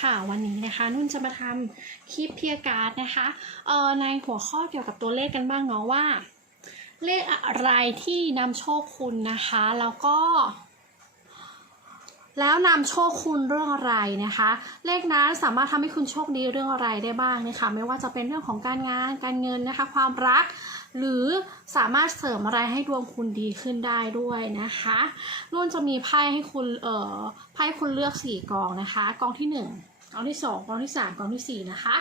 ค่ะวันนี้นะคะ นุ่นจะมาทำคลิปเพียการ์ดนะคะเอ่อในหัวข้อเกี่ยวกับตัวเลขกันบ้างเนาะว่า เลขอะไรที่นำโชคคุณนะคะ แล้วก็ แล้วนำโชคคุณเรื่องอะไรนะคะ เลขนั้นสามารถทำให้คุณโชคดีเรื่องอะไรได้บ้างนะคะ ไม่ว่าจะเป็นเรื่องของการงานการเงินนะคะ ความรัก หรือสามารถเสริมอะไรให้ดวงคุณดีขึ้นได้ด้วยนะคะนุ่นจะมีไพ่ให้คุณเอ่อไพ่คุณเลือกสี่กองนะคะกองที่หนึ่งกองที่สองกองที่สามกองที่สี่นะคะ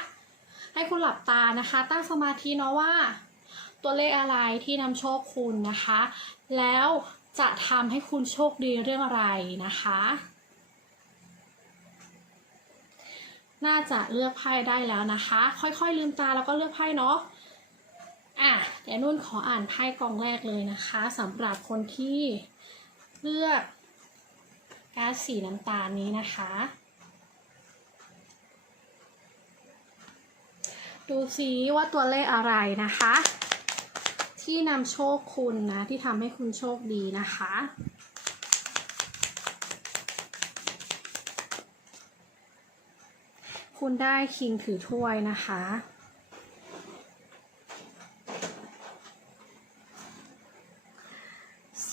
ให้คุณหลับตานะคะ ตั้งสมาธิเนาะว่า ตัวเลขอะไรที่นำโชคคุณนะคะ แล้วจะทำให้คุณโชคดีเรื่องอะไรนะคะ น่าจะเลือกไพ่ได้แล้วนะคะ ค่อยๆลืมตาแล้วก็เลือกไพ่เนาะ อะเดี๋ยวนุ่นขออ่านไพ่กองแรกเลยนะคะสำหรับคนที่เลือกการ์ดสีน้ำตาลนี้นะคะ ดูซิว่าตัวเลขอะไรนะคะ ที่นำโชคคุณนะ ที่ทำให้คุณโชคดีนะคะคุณได้คิงถือถ้วยนะคะ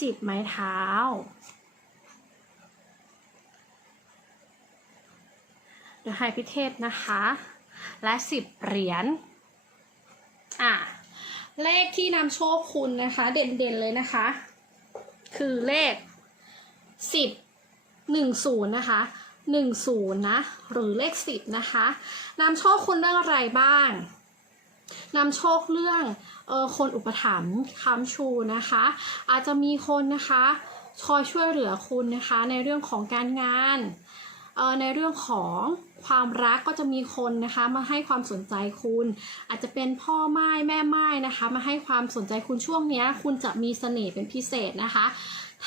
สิบไม้เท้า เดี๋ยวให้พิเทศนะคะ และสิบเหรียญ อะ เลขที่นำโชคคุณนะคะ เด่นๆเลยนะคะ คือเลขสิบหนึ่งศูนย์นะคะหนึ่งศูนย์นะ หรือเลขสิบนะคะนำโชคคุณเรื่องอะไรบ้างนำโชคเรื่อง เออคนอุปถัมภ์ค้ำชูนะคะ อาจจะมีคนนะคะคอยช่วยเหลือคุณนะคะในเรื่องของการงานเออในเรื่องของความรักก็จะมีคนนะคะมาให้ความสนใจคุณ อาจจะเป็นพ่อไม้แม่ไม้นะคะ มาให้ความสนใจคุณช่วงนี้คุณจะมีเสน่ห์เป็นพิเศษนะคะ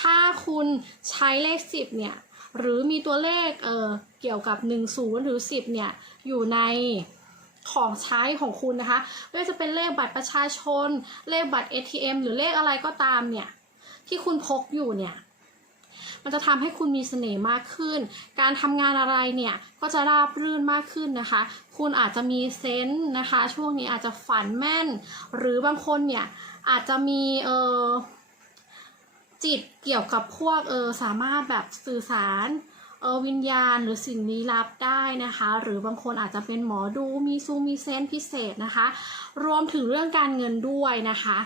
ถ้าคุณใช้เลขสิบเนี่ยหรือมีตัวเลขเออเกี่ยวกับ 10 หรือ 10เนี่ยอยู่ใน ของใช้ของคุณนะคะไม่ว่าจะเป็นเลขบัตรประชาชน เลขบัตร ATM หรือเลขอะไรก็ตามเนี่ย ที่คุณพกอยู่เนี่ย มันจะทำให้คุณมีเสน่ห์มากขึ้น การทำงานอะไรเนี่ยก็จะราบรื่นมากขึ้นนะคะ คุณอาจจะมีเซนส์นะคะ ช่วงนี้อาจจะฝันแม่น หรือบางคนเนี่ยอาจจะมีเออจิตเกี่ยวกับพวกเออสามารถแบบสื่อสาร วิญญาณหรือสิ่งลี้ลับได้นะคะ หรือบางคนอาจจะเป็นหมอดูมีซูมีเซนพิเศษนะคะ รวมถึงเรื่องการเงินด้วยนะคะ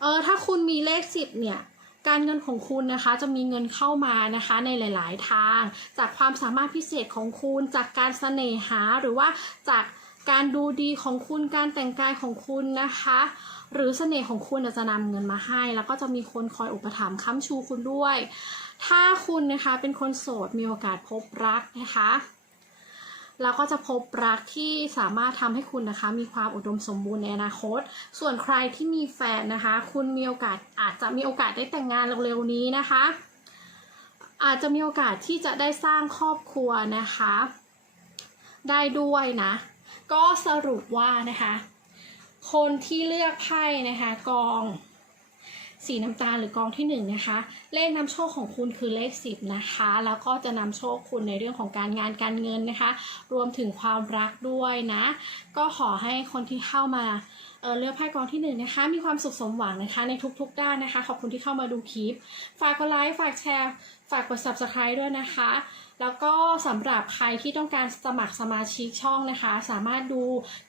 เออถ้าคุณมีเลขสิบเนี่ยการเงินของคุณนะคะจะมีเงินเข้ามานะคะในหลาย ๆ ทาง จากความสามารถพิเศษของคุณจากการเสน่หาหรือว่าจากการดูดีของคุณการแต่งกายของคุณนะคะ หรือเสน่ห์ของคุณจะนำเงินมาให้ แล้วก็จะมีคนคอยอุปถัมภ์ค้ำชูคุณด้วย ถ้าคุณนะคะเป็นคนโสดมีโอกาสพบรักนะคะเราก็จะพบรักที่สามารถทำให้คุณนะคะ มีความอุดมสมบูรณ์ในอนาคต ส่วนใครที่มีแฟนนะคะ คุณมีโอกาสอาจจะมีโอกาสได้แต่งงานเร็วๆนี้นะคะ อาจจะมีโอกาสที่จะได้สร้างครอบครัวนะคะ ได้ด้วยนะ ก็สรุปว่านะคะ คนที่เลือกไพ่นะคะกอง สีน้ำตาลหรือกองที่หนึ่งนะคะ เลขนำโชคของคุณคือเลขสิบนะคะ แล้วก็จะนำโชคคุณในเรื่องของการงานการเงินนะคะ รวมถึงความรักด้วยนะ ก็ขอให้คนที่เข้ามาเเลือกไพ่กองที่หนึ่งนะคะ มีความสุขสมหวังนะคะ ในทุกๆ ด้านนะคะ ขอบคุณที่เข้ามาดูคลิป ฝากกดไลค์ฝากแชร์ฝากกด subscribe ด้วยนะคะ แล้วก็สำหรับใครที่ต้องการสมัครสมาชิกช่องนะคะ สามารถดู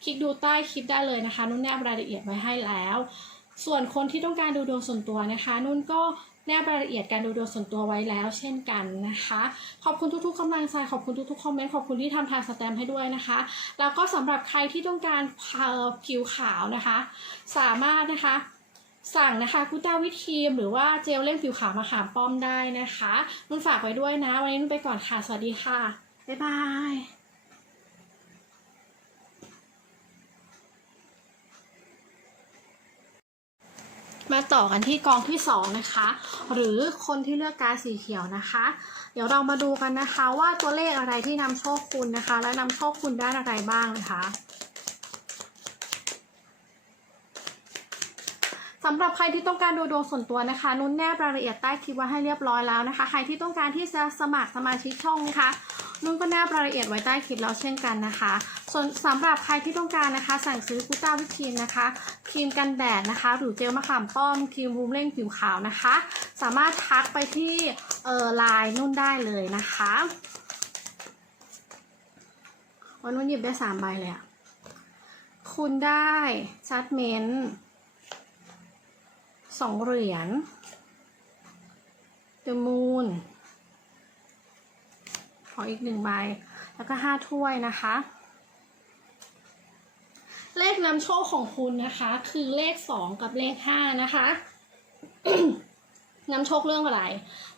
คลิกดูใต้คลิปได้เลยนะคะ นุ่นแนบรายละเอียดไว้ให้แล้ว ส่วนคนที่ต้องการดูดวงส่วนตัวนะคะ นุ่นก็แนบรายละเอียดการดูดวงส่วนตัวไว้แล้ว เช่นกันนะคะ ขอบคุณทุกๆกำลังใจขอบคุณทุกๆคอมเมนต์ขอบคุณที่ทำทางสแตมป์ให้ด้วยนะคะ แล้วก็สำหรับใครที่ต้องการผิวขาวนะคะ สามารถนะคะสั่งนะคะกุต้าวิทีมหรือว่าเจลเล่งผิวขาวมาขามป้อมได้นะคะนุ่นฝากไว้ด้วยนะ วันนี้นุ่นไปก่อนค่ะ สวัสดีค่ะ บ๊ายบาย มาต่อกันที่กองที่สองนะคะ หรือคนที่เลือกการสีเขียวนะคะ เดี๋ยวเรามาดูกันนะคะว่าตัวเลขอะไรที่นำโชคคุณนะคะ และนำโชคคุณด้านอะไรบ้างนะคะสำหรับใครที่ต้องการดูดวงส่วนตัวนะคะ นุ่นแนบรายละเอียดใต้คลิปไว้ให้เรียบร้อยแล้วนะคะ ใครที่ต้องการที่จะสมัครสมาชิกช่องนะคะ นุ่นก็แนบรายละเอียดไว้ใต้คลิปแล้วเช่นกันนะคะ ส่วนสำหรับใครที่ต้องการนะคะ สั่งซื้อกุต้าวิครีมนะคะครีมกันแดดนะคะ หรือเจลมะขามป้อมครีมบูมเร่งผิวขาวนะคะ สามารถทักไปที่เออไลน์นุ่นได้เลยนะคะวันนุ่นหยิบได้สามใบเลยอะคุณได้ชัดเมนต์สองเหรียญ The Moon ขออีกหนึ่งใบ แล้วก็ห้าถ้วยนะคะ เลขนำโชคของคุณนะคะ คือเลขสองกับเลขห้านะคะนำโชคเรื่องอะไร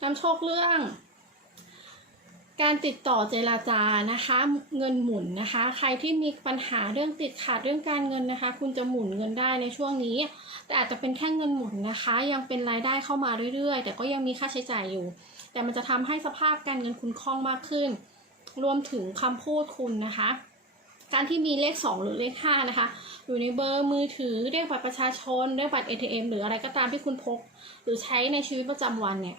นำโชคเรื่อง การติดต่อเจราจานะคะ เงินหมุนนะคะ ใครที่มีปัญหาเรื่องติดขัดเรื่องการเงินนะคะ คุณจะหมุนเงินได้ในช่วงนี้ แต่อาจจะเป็นแค่เงินหมุนนะคะ ยังเป็นรายได้เข้ามาเรื่อยๆ แต่ก็ยังมีค่าใช้จ่ายอยู่ แต่มันจะทำให้สภาพการเงินคุณคล่องมากขึ้น รวมถึงคำพูดคุณนะคะ การที่มีเลข 2 หรือเลข 5 นะคะ อยู่ในเบอร์มือถือเลขบัตรประชาชนเลขบัตร ATM หรืออะไรก็ตามที่คุณพก หรือใช้ในชีวิตประจำวันเนี่ย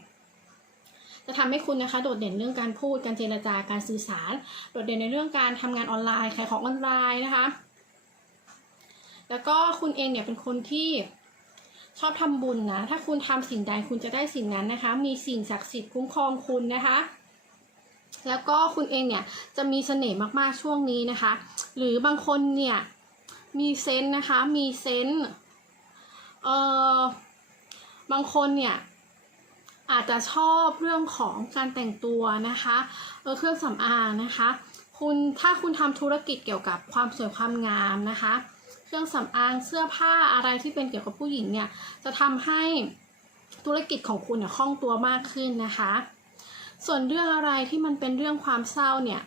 จะทำให้คุณนะคะโดดเด่นเรื่องการพูดการเจรจาการสื่อสาร โดดเด่นในเรื่องการทำงานออนไลน์ขายของออนไลน์นะคะ แล้วก็คุณเองเนี่ยเป็นคนที่ชอบทำบุญนะ ถ้าคุณทำสิ่งใดคุณจะได้สิ่งนั้นนะคะ มีสิ่งศักดิ์สิทธิ์คุ้มครองคุณนะคะ แล้วก็คุณเองเนี่ยจะมีเสน่ห์มากๆช่วงนี้นะคะ หรือบางคนเนี่ยมีเซนส์นะคะมีเซนส์เอ่อบางคนเนี่ยอาจจะชอบเรื่องของการแต่งตัวนะคะเออเครื่องสำอางนะคะคุณถ้าคุณทำธุรกิจเกี่ยวกับความสวยความงามนะคะ เครื่องสำอางเสื้อผ้าอะไรที่เป็นเกี่ยวกับผู้หญิงเนี่ยจะทำให้ธุรกิจของคุณเนี่ยคล่องตัวมากขึ้นนะคะ ส่วนเรื่องอะไรที่มันเป็นเรื่องความเศร้าเนี่ย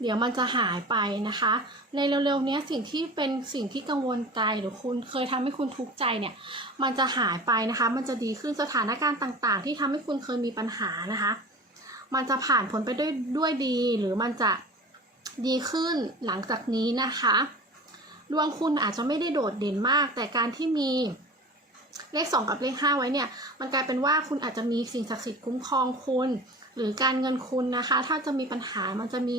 เดี๋ยวมันจะหายไปนะคะ ในเร็วๆนี้สิ่งที่เป็นสิ่งที่กังวลใจหรือคุณเคยทำให้คุณทุกข์ใจเนี่ย มันจะหายไปนะคะ มันจะดีขึ้นสถานการณ์ต่าง ๆ ที่ทำให้คุณเคยมีปัญหานะคะ มันจะผ่านผลไปด้วยด้วยดี หรือมันจะดีขึ้นหลังจากนี้นะคะ ดวงคุณอาจจะไม่ได้โดดเด่นมาก แต่การที่มี เลขสองกับเลขห้าไว้เนี่ย มันกลายเป็นว่าคุณอาจจะมีสิ่งศักดิ์สิทธิ์คุ้มครองคุณ หรือการเงินคุณนะคะ ถ้าจะมีปัญหามันจะมี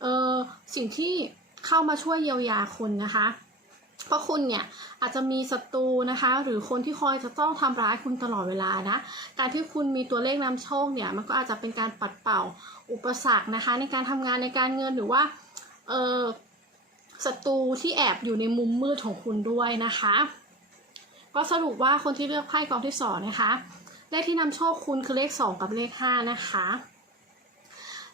เออสิ่งที่เข้ามาช่วยเยียวยาคุณนะคะ เพราะคุณเนี่ยอาจจะมีศัตรูนะคะ หรือคนที่คอยจะต้องทำร้ายคุณตลอดเวลานะ การที่คุณมีตัวเลขนำโชคเนี่ย มันก็อาจจะเป็นการปัดเป่าอุปสรรคนะคะ ในการทำงานในการเงินหรือว่าเออศัตรูที่แอบอยู่ในมุมมืดของคุณด้วยนะคะ ก็สรุปว่าคนที่เลือกไพ่กองที่สองนะคะเลขที่นำโชคคุณคือเลข 2 กับเลข 5 นะคะ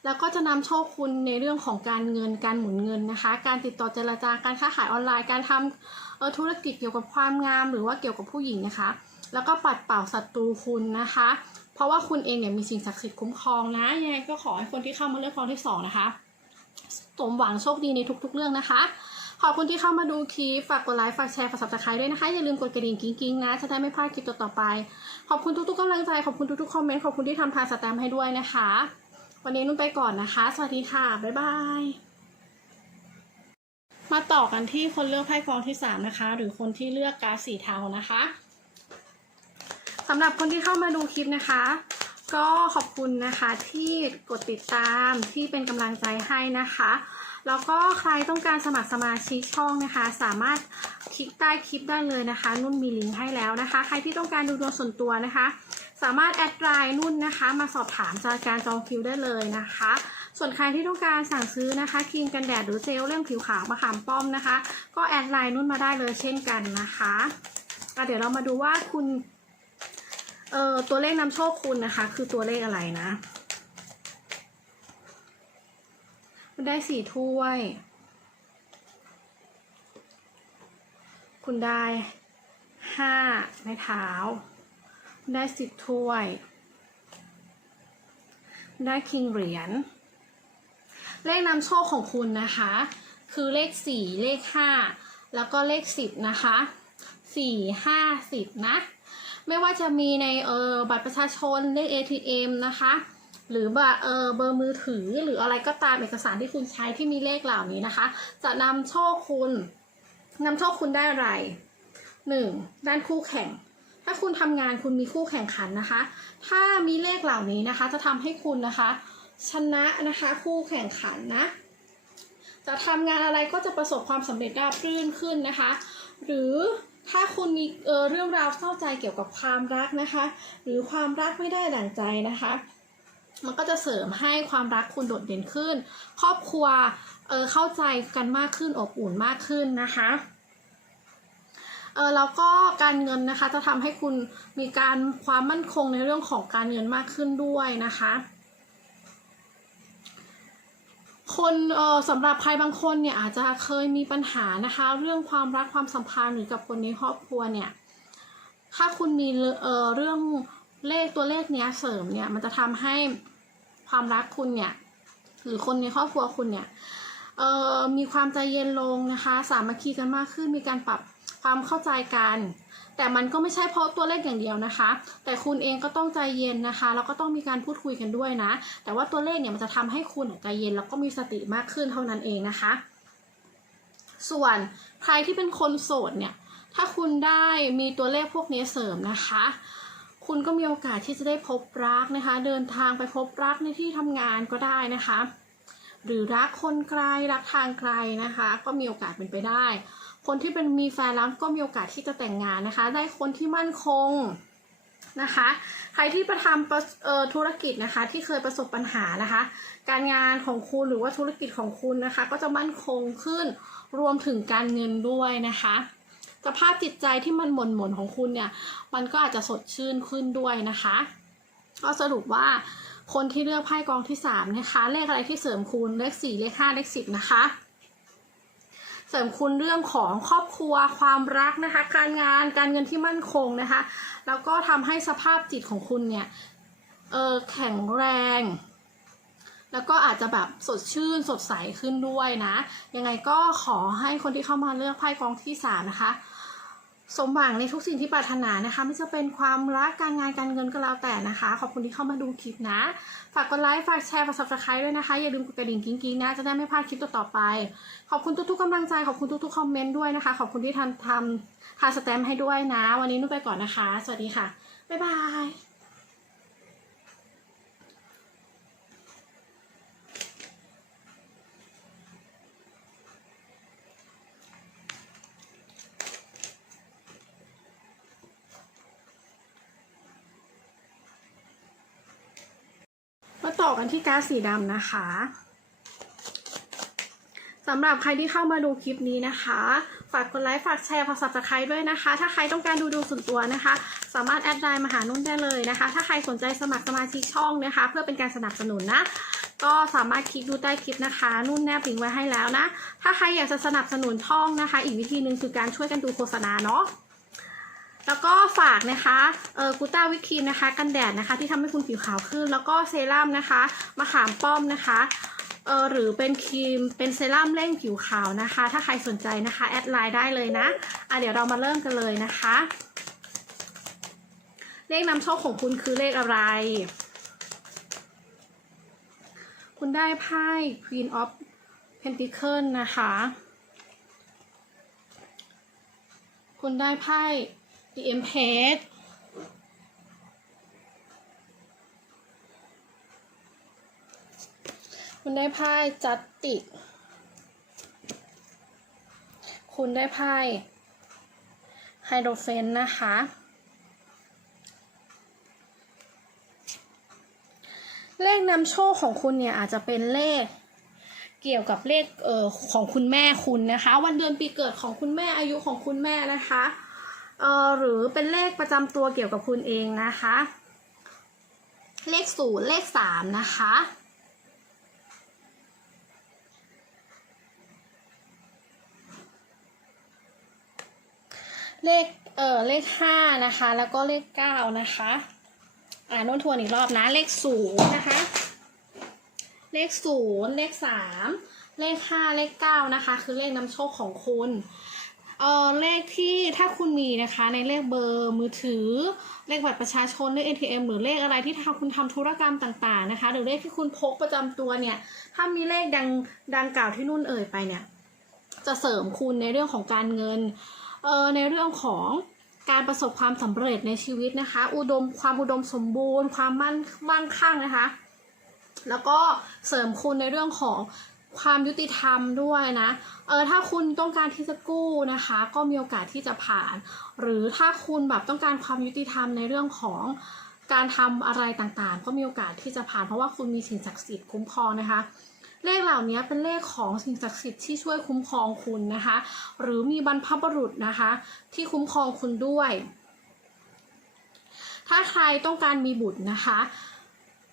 แล้วก็จะนำโชคคุณในเรื่องของการเงินการหมุนเงินนะคะ การติดต่อเจรจาการค้าขายออนไลน์การทำธุรกิจเกี่ยวกับความงามหรือว่าเกี่ยวกับผู้หญิงนะคะ แล้วก็ปัดเป่าศัตรูคุณนะคะ เพราะว่าคุณเองเนี่ยมีสิ่งศักดิ์สิทธิ์คุ้มครองนะยังไงก็ขอให้คนที่เข้ามาเลือกกองที่สองนะคะสมหวังโชคดีในทุกๆเรื่องนะคะ ขอบคุณที่เข้ามาดูคลิป ฝากกดไลค์ ฝากแชร์ ฝาก subscribe ด้วยนะคะ อย่าลืมกดกระดิ่งกิ๊งๆนะ จะได้ไม่พลาดคลิปต่อๆไป ขอบคุณทุกๆกำลังใจ ขอบคุณทุกๆคอมเมนต์ ขอบคุณที่ทำทาสแตมให้ด้วยนะคะ วันนี้นุ่นไปก่อนนะคะ สวัสดีค่ะ บ๊ายบาย มาต่อกันที่คนเลือกไพ่กองที่สามนะคะ หรือคนที่เลือกการดสีเทานะคะสำหรับคนที่เข้ามาดูคลิปนะคะก็ขอบคุณนะคะที่กดติดตามที่เป็นกำลังใจให้นะคะ แล้วก็ใครต้องการสมัครสมาชิกช่องนะคะ สามารถคลิกใต้คลิปได้เลยนะคะ นุ่นมีลิงก์ให้แล้วนะคะ ใครที่ต้องการดูดวงส่วนตัวนะคะ สามารถแอดไลน์นุ่นนะคะ มาสอบถามจากการจองคิวได้เลยนะคะ ส่วนใครที่ต้องการสั่งซื้อนะคะครีมกันแดดหรือเจลเรื่องผิวขาวมะขามป้อมนะคะ ก็แอดไลน์นุ่นมาได้เลยเช่นกันนะคะะเดี๋ยวเรามาดูว่าคุณเอ่อตัวเลขนำโชคคุณนะคะ คือตัวเลขอะไรนะ คุณ ได้สี่ถ้วย คุณได้ห้าไม้เท้า ได้สิบถ้วย ได้คิงเหรียญ เลขนำโชคของคุณนะคะ คือเลขสี่เลขห้าแล้วก็เลขสิบนะคะสี่ห้าสิบนะ ไม่ว่าจะมีในเออบัตรประชาชนเลข ATM นะคะ หรือบัตรเออเบอร์มือถือหรืออะไรก็ตามเอกสารที่คุณใช้ที่มีเลขเหล่านี้นะคะ จะนำโชคคุณนำโชคคุณได้อะไรหนึ่งด้านคู่แข่ง ถ้าคุณทำงานคุณมีคู่แข่งขันนะคะ ถ้ามีเลขเหล่านี้นะคะ จะทำให้คุณนะคะ ชนะนะคะคู่แข่งขันนะจะทำงานอะไรก็จะประสบความสำเร็จราบรื่นขึ้นนะคะ หรือถ้าคุณมีเออเรื่องราวเศร้าใจเกี่ยวกับความรักนะคะ หรือความรักไม่ได้ดั่งใจนะคะ มันก็จะเสริมให้ความรักคุณโดดเด่นขึ้น ครอบครัวเออเข้าใจกันมากขึ้นอบอุ่นมากขึ้นนะคะเออแล้วก็การเงินนะคะจะทำให้คุณมีการความมั่นคงในเรื่องของการเงินมากขึ้นด้วยนะคะ คนเออสำหรับใครบางคนเนี่ยอาจจะเคยมีปัญหานะคะ เรื่องความรักความสัมพันธ์หรือกับคนในครอบครัวเนี่ยถ้าคุณมีเออเรื่อง เลขตัวเลขเนี้ยเสริมเนี่ยมันจะทำให้ความรักคุณเนี่ยหรือคนในครอบครัวคุณเนี่ยเออมีความใจเย็นลงนะคะ สามัคคีกันมากขึ้นมีการปรับความเข้าใจกัน แต่มันก็ไม่ใช่เพราะตัวเลขอย่างเดียวนะคะ แต่คุณเองก็ต้องใจเย็นนะคะแล้วก็ต้องมีการพูดคุยกันด้วยนะ แต่ว่าตัวเลขเนี่ยมันจะทำให้คุณใจเย็นแล้วก็มีสติมากขึ้นเท่านั้นเองนะคะ ส่วนใครที่เป็นคนโสดเนี่ยถ้าคุณได้มีตัวเลขพวกนี้เสริมนะคะ คุณก็มีโอกาสที่จะได้พบรักนะคะ เดินทางไปพบรักในที่ทำงานก็ได้นะคะ หรือรักคนไกลรักทางไกลนะคะ ก็มีโอกาสเป็นไปได้ คนที่เป็นมีแฟนแล้วก็มีโอกาสที่จะแต่งงานนะคะ ได้คนที่มั่นคงนะคะ ใครที่ประทำประธุรกิจนะคะที่เคยประสบปัญหานะคะ การงานของคุณหรือว่าธุรกิจของคุณนะคะ ก็จะมั่นคงขึ้นรวมถึงการเงินด้วยนะคะ สภาพจิตใจที่มันหม่นหม่นของคุณเนี่ย มันก็อาจจะสดชื่นขึ้นด้วยนะคะ ก็สรุปว่าคนที่เลือกไพ่กองที่สามนะคะเลขอะไรที่เสริมคูณเลขสี่เลขห้าเลขสิบนะคะเสริมคุณเรื่องของครอบครัวความรักนะคะ การงานการเงินที่มั่นคงนะคะ แล้วก็ทำให้สภาพจิตของคุณเนี่ยเออแข็งแรง แล้วก็อาจจะแบบสดชื่นสดใสขึ้นด้วยนะ ยังไงก็ขอให้คนที่เข้ามาเลือกไพ่กองที่สามนะคะ สมหวังในทุกสิ่งที่ปรารถนานะคะ ไม่จะเป็นความรักการงานการเงินก็แล้วแต่นะคะ ขอบคุณที่เข้ามาดูคลิปนะ ฝากกดไลค์ฝากแชร์ฝากซับสไครต์ด้วยนะคะ อย่าลืมกดกระดิ่งกิ๊งๆนะ จะได้ไม่พลาดคลิปต่อๆไป ขอบคุณทุกๆกำลังใจ ขอบคุณทุกๆคอมเมนต์ด้วยนะคะ ขอบคุณที่ทำทำทาสแตมป์ให้ด้วยนะ วันนี้นุ่นไปก่อนนะคะ สวัสดีค่ะบ๊ายบาย กันที่การ์ดสีดำนะคะสำหรับใครที่เข้ามาดูคลิปนี้นะคะ ฝากกดไลค์ฝากแชร์ฝาก subscribe ด้วยนะคะ ถ้าใครต้องการดูดูส่วนตัวนะคะ สามารถแอดไลน์มาหานุ่นได้เลยนะคะ ถ้าใครสนใจสมัครสมาชิกช่องนะคะ เพื่อเป็นการสนับสนุนนะ ก็สามารถคลิกดูใต้คลิปนะคะ นุ่นแนบลิงก์ไว้ให้แล้วนะ ถ้าใครอยากจะสนับสนุนช่องนะคะ อีกวิธีหนึ่งคือการช่วยกันดูโฆษณาเนาะ แล้วก็ฝากนะคะเออกูต้าวิครีมนะคะ กันแดดนะคะ ที่ทำให้คุณผิวขาวขึ้น แล้วก็เซรั่มนะคะมะขามป้อมนะคะเออหรือเป็นครีมเป็นเซรั่มเร่งผิวขาวนะคะ ถ้าใครสนใจนะคะแอดไลน์ได้เลยนะอะเดี๋ยวเรามาเริ่มกันเลยนะคะ เลขนำโชคของคุณคือเลขอะไร คุณได้ไพ่ Queen of Pentacle นะคะ คุณได้ไพ่ The Empress คุณได้ไพ่จัตติ คุณได้ไพ่ไฮโดรเฟนนะคะ เลขนำโชคของคุณเนี่ยอาจจะเป็นเลขเกี่ยวกับเลขเอ่อของคุณแม่คุณนะคะ วันเดือนปีเกิดของคุณแม่อายุของคุณแม่นะคะ เอ่อหรือเป็นเลขประจำตัวเกี่ยวกับคุณเองนะคะ เลขศูนย์เลขสามนะคะเลข เอ่อ เลขห้านะคะ แล้วก็เลขเก้านะคะ อ่าโน้นทวนอีกรอบนะ เลขศูนย์นะคะ เลขศูนย์เลขสาม เลขห้าเลขเก้านะคะ คือเลขนำโชคของคุณ เอ่อเลขที่ถ้าคุณมีนะคะในเลขเบอร์มือถือ เลขบัตรประชาชนเลข ATM หรือเลขอะไรที่ทาคุณทำธุรกรรมต่างๆนะคะ หรือเลขที่คุณพกประจำตัวเนี่ย ถ้ามีเลขดังดังกล่าวที่นุ่นเอ่ยไปเนี่ย จะเสริมคุณในเรื่องของการเงินเออในเรื่องของการประสบความสำเร็จในชีวิตนะคะ อุดมความอุดมสมบูรณ์ ความมั่นมั่งคั่งนะคะ แล้วก็เสริมคุณในเรื่องของ ความยุติธรรมด้วยนะ เออถ้าคุณต้องการที่จะกู้นะคะ ก็มีโอกาสที่จะผ่าน หรือถ้าคุณแบบต้องการความยุติธรรมในเรื่องของการทำอะไรต่างๆ ก็มีโอกาสที่จะผ่าน เพราะว่าคุณมีสิ่งศักดิ์สิทธิ์คุ้มครองนะคะ เลขเหล่านี้เป็นเลขของสิ่งศักดิ์สิทธิ์ที่ช่วยคุ้มครองคุณนะคะ หรือมีบรรพบุรุษนะคะ ที่คุ้มครองคุณด้วย ถ้าใครต้องการมีบุตรนะคะ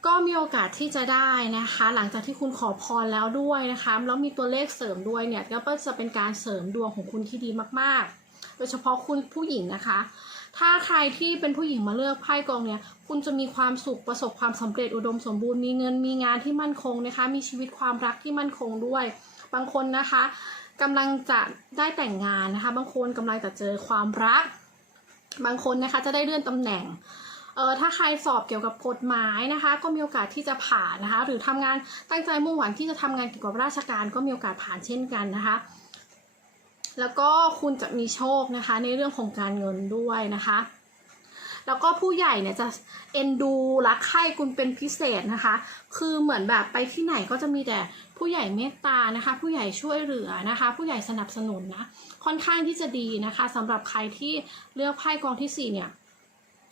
ก็มีโอกาสที่จะได้นะคะ หลังจากที่คุณขอพรแล้วด้วยนะคะแล้วมีตัวเลขเสริมด้วยเนี่ยก็จะเป็นการเสริมดวงของคุณที่ดีมากๆ โดยเฉพาะคุณผู้หญิงนะคะ ถ้าใครที่เป็นผู้หญิงมาเลือกไพ่กองเนี่ยคุณจะมีความสุขประสบความสำเร็จอุดมสมบูรณ์มีเงินมีงานที่มั่นคงนะคะ มีชีวิตความรักที่มั่นคงด้วย บางคนนะคะกำลังจะได้แต่งงานนะคะ บางคนกำลังจะเจอความรัก บางคนนะคะจะได้เลื่อนตำแหน่ง ออถ้าใครสอบเกี่ยวกับกฎหมายนะคะ ก็มีโอกาสที่จะผ่านนะคะ หรือทำงานตั้งใจมุ่งหวังที่จะทำงานเกี่ยวกับราชการก็มีโอกาสผ่านเช่นกันนะคะ แล้วก็คุณจะมีโชคนะคะ ในเรื่องของการเงินด้วยนะคะ แล้วก็ผู้ใหญ่เนี่ยจะเอ็นดูรักใคร่คุณเป็นพิเศษนะคะ คือเหมือนแบบไปที่ไหนก็จะมีแต่ผู้ใหญ่เมตตานะคะ ผู้ใหญ่ช่วยเหลือนะคะ ผู้ใหญ่สนับสนุนนะค่อนข้างที่จะดีนะคะสำหรับใครที่เลือกไพ่กองที่สี่เนี่ย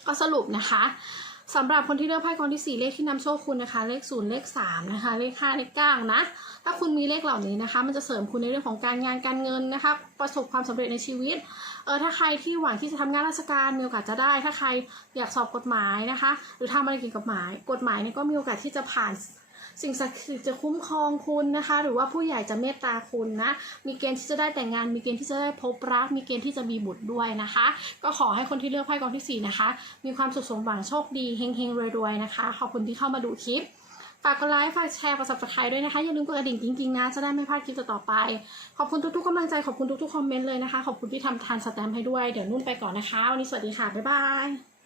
ก็สรุปนะคะสำหรับคนที่เลือกไพ่กองที่ 4 เลขที่นำโชคคุณนะคะ เลข 0 เลข 3 นะคะ เลข 5 เลข 9 นะ ถ้าคุณมีเลขเหล่านี้นะคะ มันจะเสริมคุณในเรื่องของการงานการเงินนะคะ ประสบความสำเร็จในชีวิต เออถ้าใครที่หวังที่จะทำงานราชการมีโอกาสจะได้ ถ้าใครอยากสอบกฎหมายนะคะ หรือทำอะไรเกี่ยวกับหมาย กฎหมายเนี่ยก็มีโอกาสที่จะผ่าน สิ่งศักดิ์สิทธิ์จะคุ้มครองคุณนะคะ หรือว่าผู้ใหญ่จะเมตตาคุณนะ มีเกณฑ์ที่จะได้แต่งงาน มีเกณฑ์ที่จะได้พบรัก มีเกณฑ์ที่จะมีบุตรด้วยนะคะ ก็ขอให้คนที่เลือกไพ่กองที่ 4 นะคะ มีความสุขสมหวังโชคดีเฮงเฮงรวยๆนะคะ ขอบคุณที่เข้ามาดูคลิปฝากกดไลค์ฝากแชร์กด subscribe ด้วยนะคะ อย่าลืมกดกระดิ่งจริงๆนะ จะได้ไม่พลาดคลิปต่อๆไป ขอบคุณทุกๆกำลังใจ ขอบคุณทุกๆคอมเมนต์เลยนะคะ ขอบคุณที่ทำทานสแตมป์ให้ด้วย เดี๋ยวนุ่นไปก่อนนะคะ วันนี้สวัสดีค่ะ บ๊ายบาย